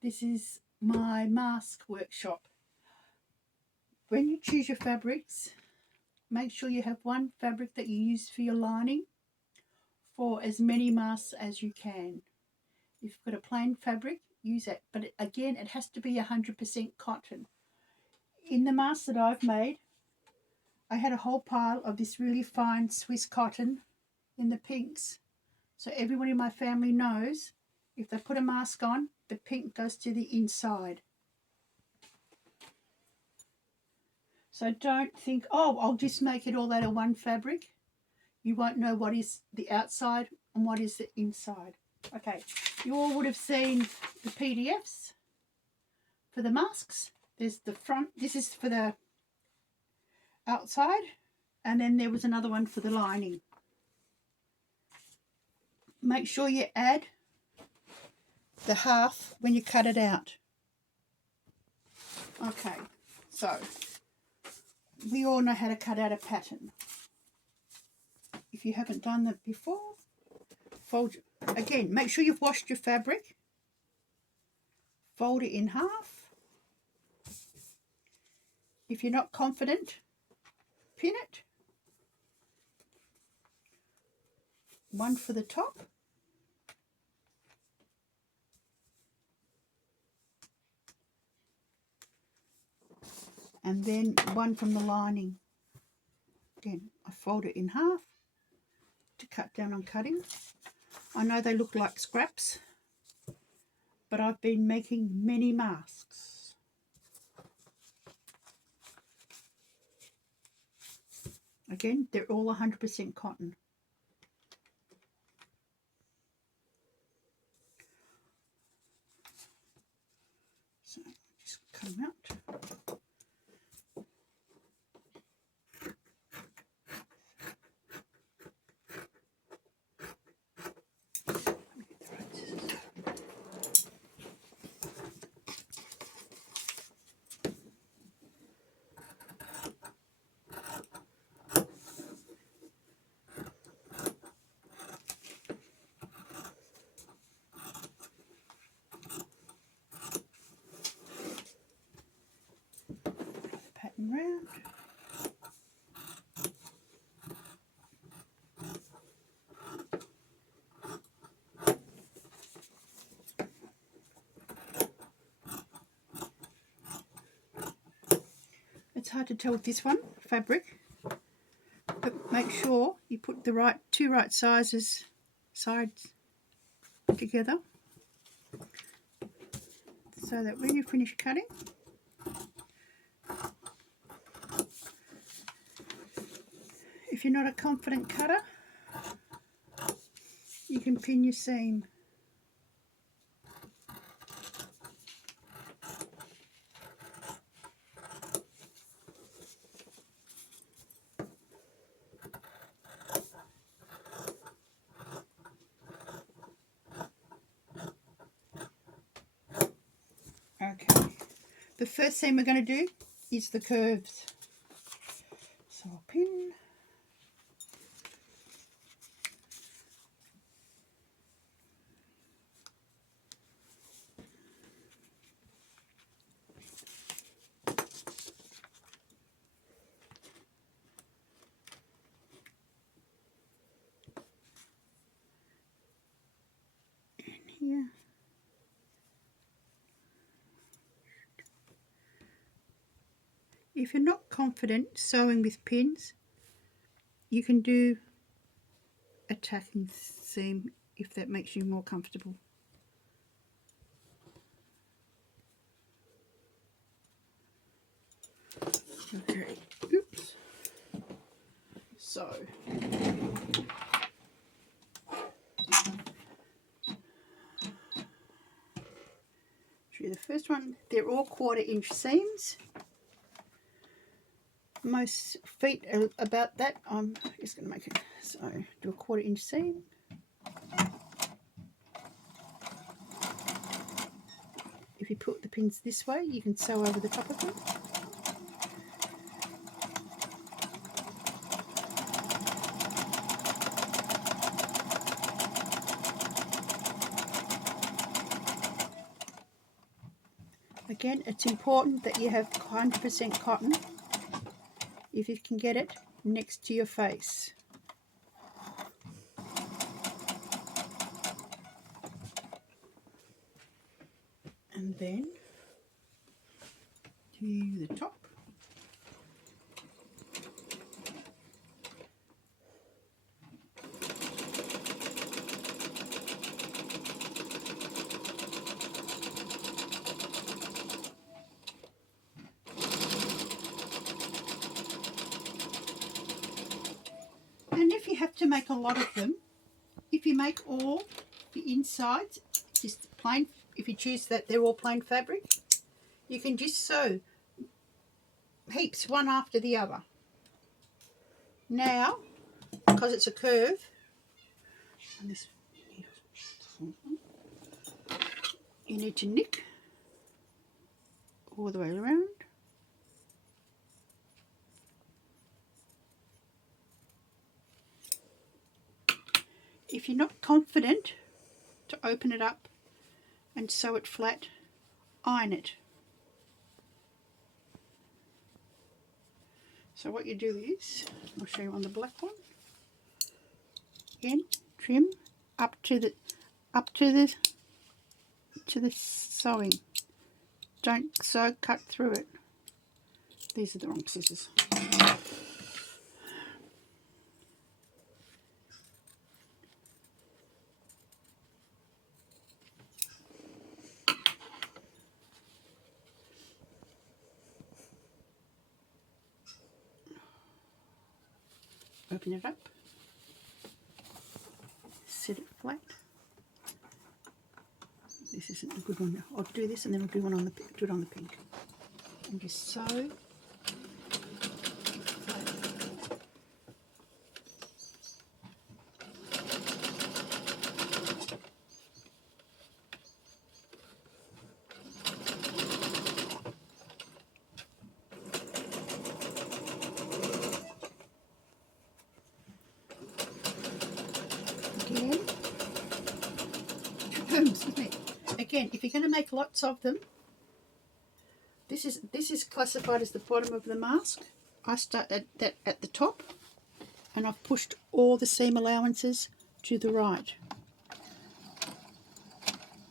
This is my mask workshop. When you choose your fabrics, make sure you have one fabric that you use for your lining for as many masks as you can. If you've got a plain fabric, use that. But again, it has to be 100% cotton. In the masks that I've made, I had a whole pile of this really fine Swiss cotton in the pinks. So everyone in my family knows if they put a mask on, the pink goes to the inside. So don't think, oh, I'll just make it all out of one fabric. You won't know what is the outside and what is the inside. Okay, you all would have seen the PDFs for the masks. There's the front, this is for the outside, and then there was another one for the lining. Make sure you add the half when you cut it out. Okay, so we all know how to cut out a pattern. If you haven't done that before, fold again. Make sure you've washed your fabric. Fold it in half. If you're not confident, pin it. One for the top. And then one from the lining. Again, I fold it in half to cut down on cutting. I know they look like scraps, but I've been making many masks. Again, they're all 100% cotton. So just cut them out. Pattern round. It's hard to tell with this one fabric, but make sure you put the two right sides together so that when you finish cutting, if you're not a confident cutter, you can pin your seam. Okay, the first seam we're going to do is the curves. So I'll pin. Here. If you're not confident sewing with pins, you can do a tacking seam if that makes you more comfortable. Okay, oops. So the first one, they're all 1/4 inch seams. Most feet are about that. I'm just going to make it, so do a 1/4 inch seam. If you put the pins this way, you can sew over the top of them. Again, it's important that you have 100% cotton, if you can get it, next to your face. And then to the top. And if you have to make a lot of them, if you make all the insides just plain, if you choose that they're all plain fabric, you can just sew heaps one after the other. Now, because it's a curve, and this, you need to nick all the way around. If you're not confident to open it up and sew it flat, iron it. So what you do is, I'll show you on the black one. Again, trim up to the sewing. Don't sew cut through it. These are the wrong scissors. Open it up, set it flat. This isn't a good one. I'll do this and then I'll do one on the pink. And just sew. Again, if you're going to make lots of them, this is classified as the bottom of the mask. I start at the top, and I've pushed all the seam allowances to the right.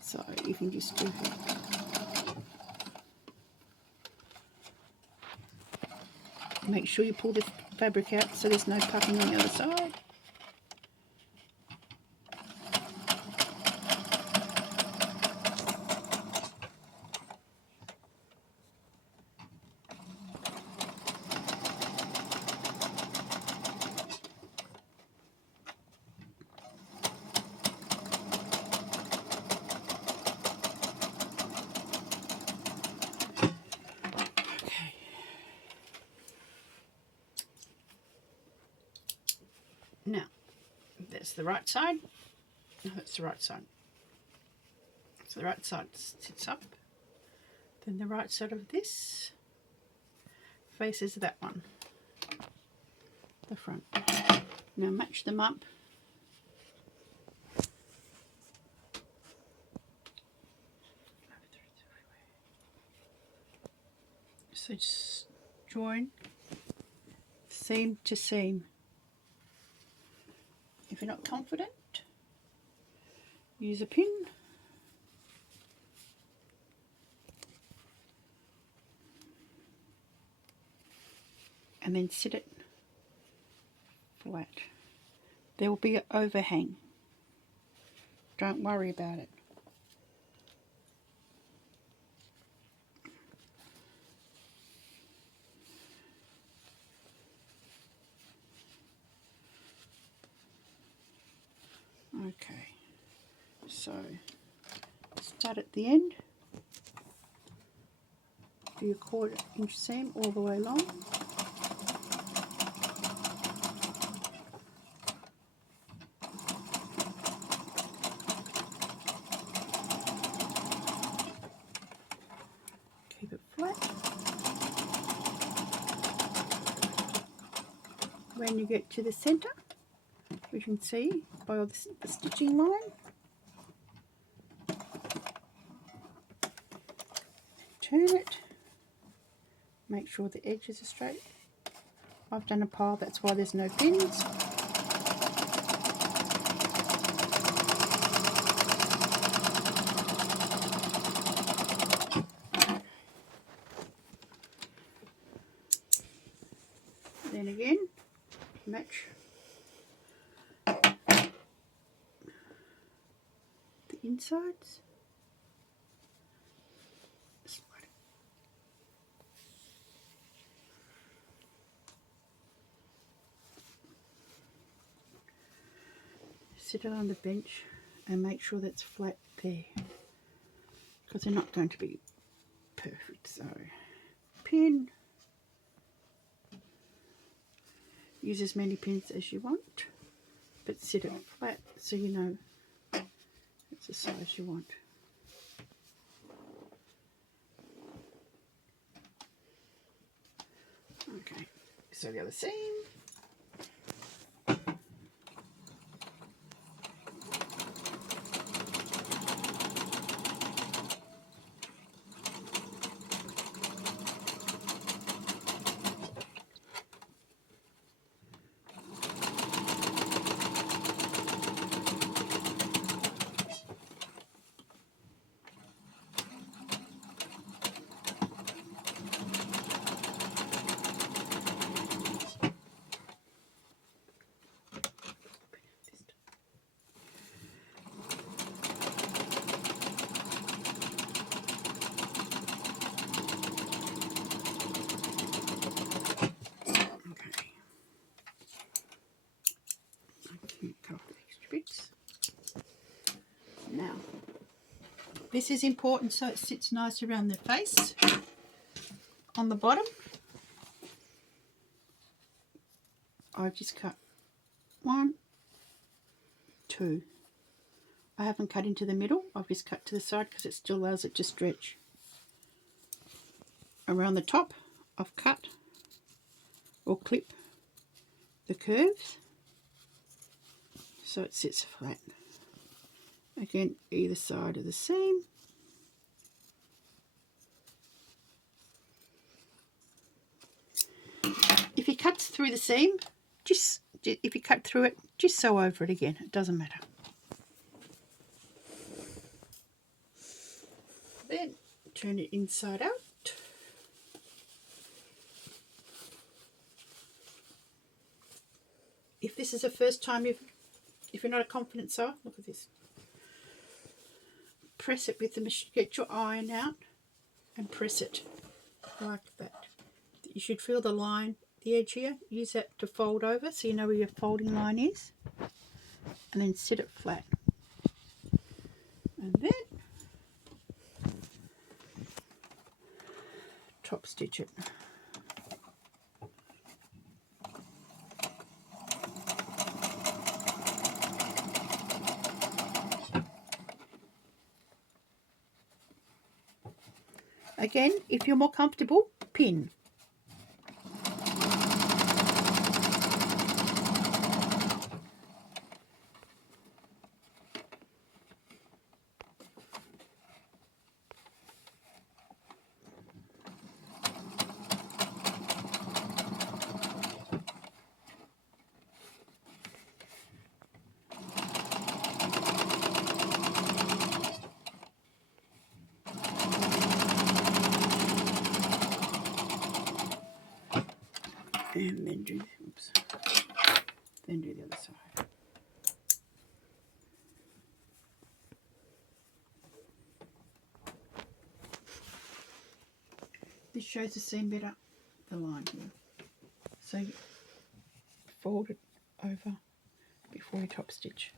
So you can just do that. Make sure you pull the fabric out so there's no puffing on the other side. Now, that's the right side. No, that's the right side. So the right side sits up. Then the right side of this faces that one, the front. Now match them up. So just join seam to seam. If you're not confident, use a pin. And then sit it flat. There will be an overhang. Don't worry about it. Okay, so start at the end, do your 1/4 inch seam all the way along. Keep it flat. When you get to the center, you can see by the stitching line, turn it, make sure the edges are straight. I've done a pile, that's why there's no pins. Then again, match the insides. Sit it on the bench and make sure that's flat there, because they're not going to be perfect. So pin, use as many pins as you want, but sit it flat so you know it's the size you want. Okay, so the other seam. Now, this is important so it sits nice around the face. On the bottom, I just cut 1, 2. I haven't cut into the middle, I've just cut to the side because it still allows it to stretch. Around the top, I've cut or clip the curves so it sits flat. Again, either side of the seam. If you cut through the seam, if you cut through it, just sew over it again. It doesn't matter. Then turn it inside out. If this is the first time if you're not a confident sewer, look at this. Press it with the machine, get your iron out and press it like that. You should feel the line, the edge here. Use that to fold over so you know where your folding line is. And then sit it flat. And then top stitch it. Again, if you're more comfortable, pin. And then do, oops, then do the other side. This shows the seam better, the line here. So you fold it over before you top stitch.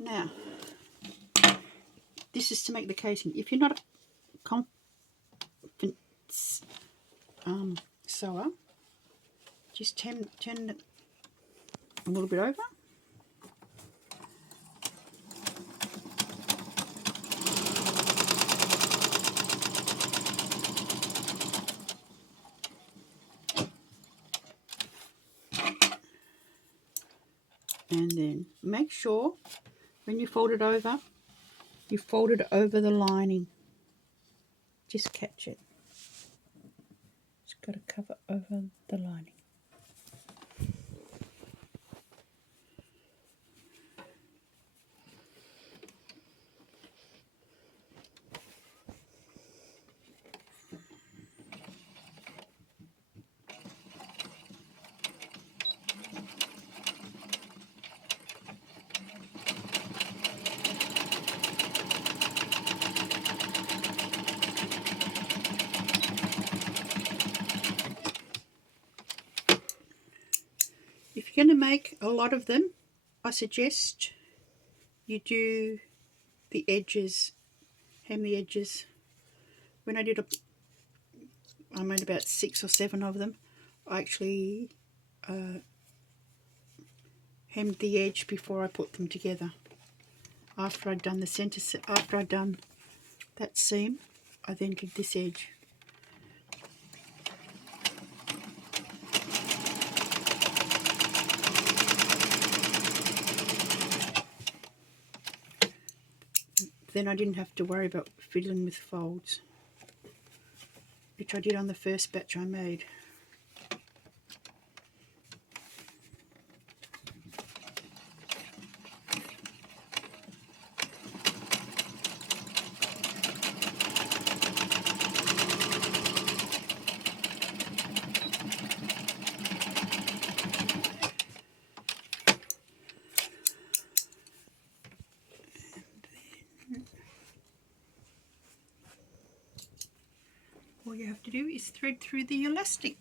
Now, this is to make the casing. If you're not a confident sewer, just turn it a little bit over. And then make sure when you fold it over, you fold it over the lining. Just catch it. It's got to cover over the lining. If you're going to make a lot of them, I suggest you do the edges, hem the edges. When I made about 6 or 7 of them. I actually hemmed the edge before I put them together. After I'd done the centre, after I'd done that seam, I then did this edge. Then I didn't have to worry about fiddling with folds, which I did on the first batch I made. All you have to do is thread through the elastic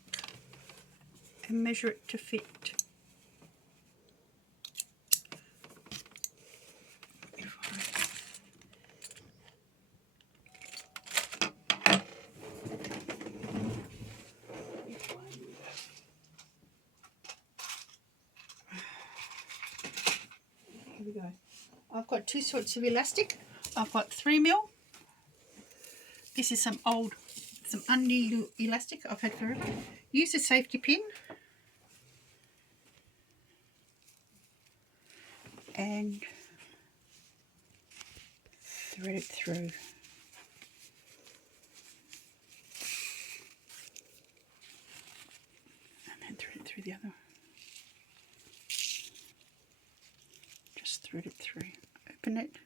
and measure it to fit. Here we go. I've got 2 sorts of elastic. I've got 3mm. This is some undue elastic I've had forever. Use a safety pin and thread it through. And then thread it through the other. Just thread it through. Open it.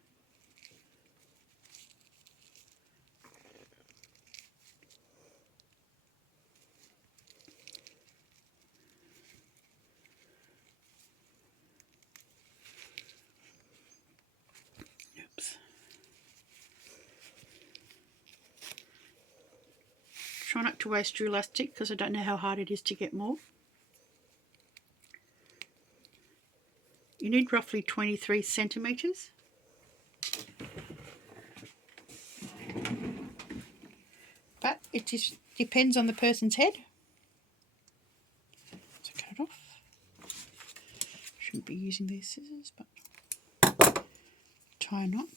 Try not to waste your elastic because I don't know how hard it is to get more. You need roughly 23 centimetres. But it just depends on the person's head. So cut it off. Shouldn't be using these scissors, but tie a knot.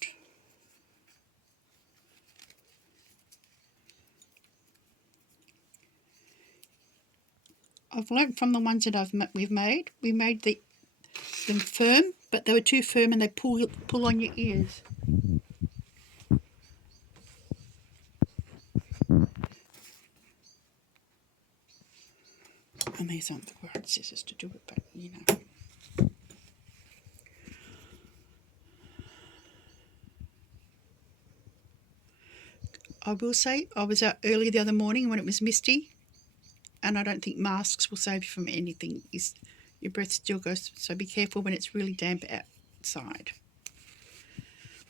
I've learnt from the ones that we've made. We made them firm, but they were too firm and they pull on your ears. And these aren't the right scissors to do it, but you know. I will say I was out early the other morning when it was misty, and I don't think masks will save you from anything. Your breath still goes, so be careful when it's really damp outside.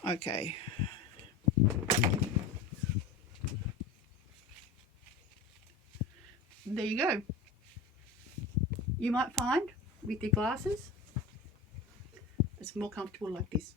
Okay. There you go. You might find with your glasses it's more comfortable like this.